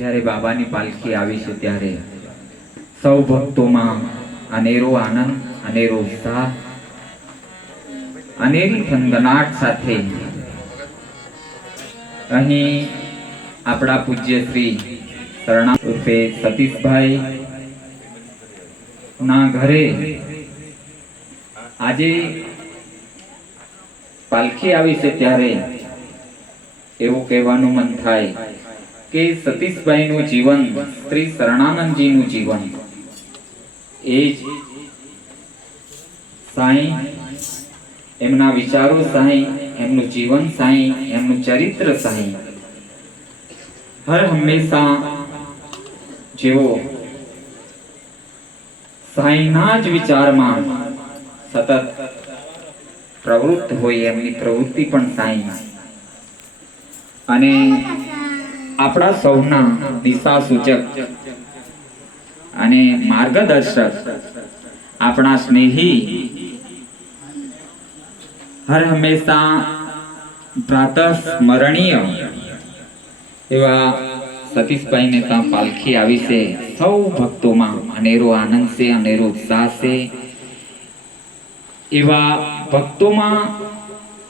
જ્યારે બાબાની પાલખી આવી છે ત્યારે સૌ ભક્તોમાં અનેરો આનંદ, અનેરો ઉત્સાહ, અનેરી થનગનાટ સાથે અહીં આપણા પૂજ્ય શ્રી શરણા ઉર્ફે સતીશભાઈ ના ઘરે આજે પાલખી આવી છે ત્યારે એવું કહેવાનું મન થાય કે સતીશભાઈનું જીવન, શ્રી શરણાનંદજીનું જીવન એ જ સાંઈ, એમના વિચારો સાંઈ, એમનું જીવન સાંઈ, એમનું ચરિત્ર સાંઈ હર હંમેશા જેવો સાંઈના જ વિચારમાં સતત પ્રવૃત્ત હોય, એમની પ્રવૃત્તિ પણ સાંઈ અને આપણા સૌના દિશા સૂચક અને માર્ગદર્શક, આપણા સ્નેહી, હર હંમેશા પ્રાતઃ સ્મરણીય એવા સતીશભાઈને ત્યાં પાલખી આવી છે. સૌ ભક્તોમાં અનેરો આનંદ છે, અનેરો ઉત્સાહ છે. એવા ભક્તોમાં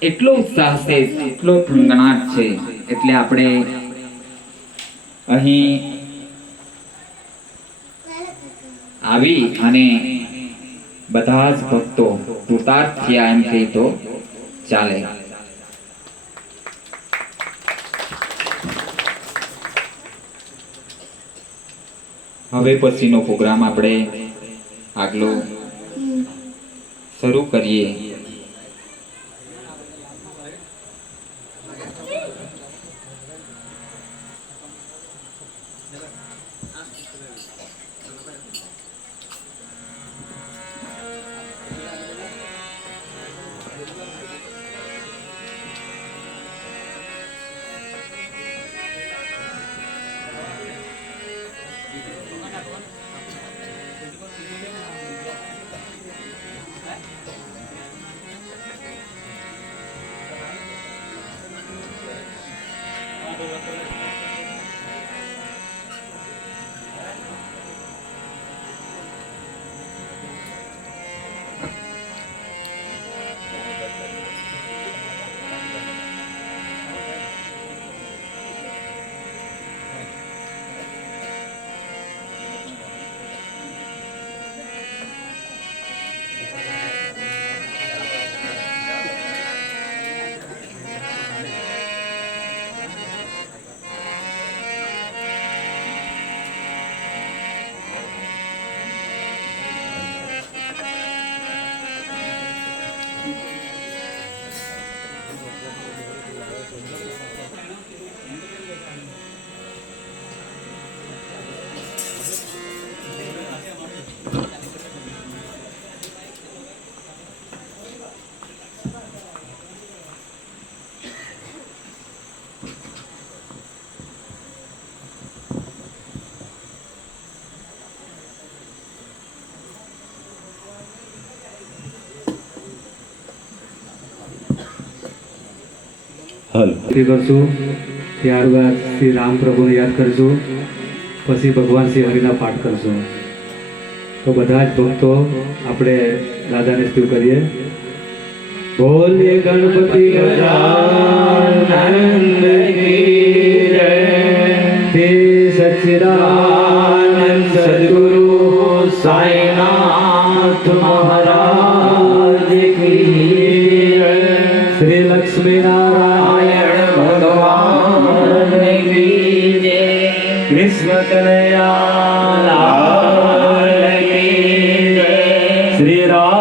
એટલો ઉત્સાહ છે, એટલો થનગનાટ છે, એટલે આપણે અહીં આવી અને બધા જ ભક્તો કૃતાર્થ થયા એમ કહી તો ચાલે. હવે પછીનો પ્રોગ્રામ આપણે આગલો શરૂ કરીએ. કરશું, ત્યારબાદ શ્રી રામ પ્રભુને યાદ કરશું, પછી ભગવાન શ્રી હરિના પાઠ કરશું. તો બધા જ ભક્તો આપણે દાદાને સ્તુતિ કરીએ. બોલીએ ગણપતિ ગજાનંદ કી જય, હે સચ્ચિદાનંદ સદગુરુ સાઈનાથ મહારાજ કી જય. શ્રી લક્ષ્મી નારાયણ कृष्ण कन्हैया लाल की जय. श्री राम